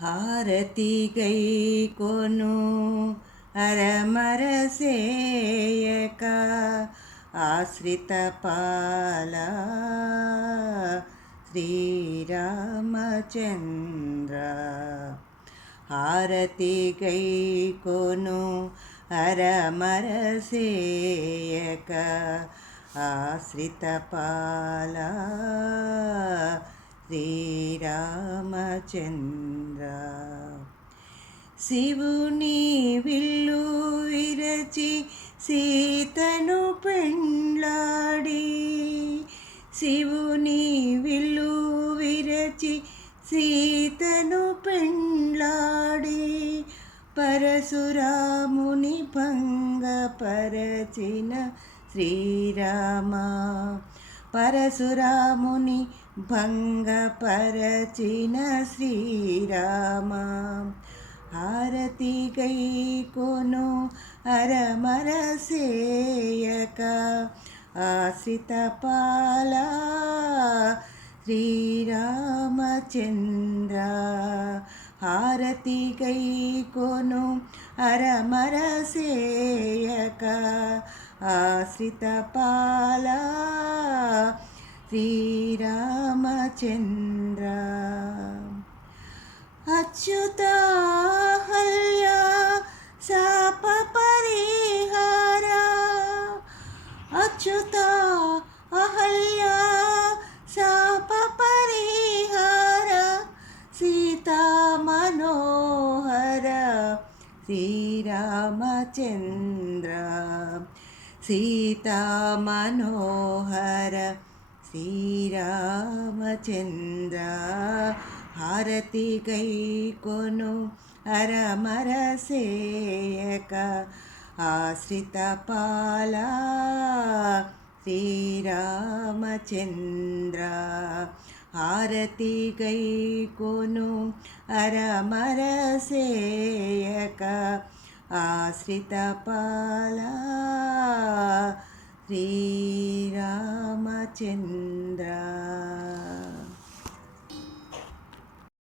హారతి గై కొను అరమరసేయక ఆశ్రిత పాల శ్రీరామచంద్ర. హారతి గై కొను అరమరసేయక ఆశ్రిత పాల శ్రీరామచంద్ర. శివుని విల్లు విరచి సీతను పెండ్లాడి, శివుని విల్లు విరచి సీతను పెండ్లాడి, పరశురాముని భంగపరచిన శ్రీరామ. పరశురాముని భంగపరచిన శ్రీరామ. హారతి గై కొను అరమరసేయక ఆశ్రిత పాల శ్రీరామచంద్ర. హారతి గై కొను అరమరసేయక ఆశ్రిత పాల శ్రీరామచంద్ర. అచ్యుతాహల్య శాప పరిహార, అచ్యుత అహల్య శాప పరిహార, సీతా మనోహర శ్రీరామచంద్ర. సీతా మనోహర శ్రీరామచంద్ర. హారతి గై కొను అరమరసేయక ఆశ్రిత పాల శ్రీరామచంద్ర. హారతి గై కొను అరమరసేయక ఆశ్రిత పాల శ్రీరామచంద్ర.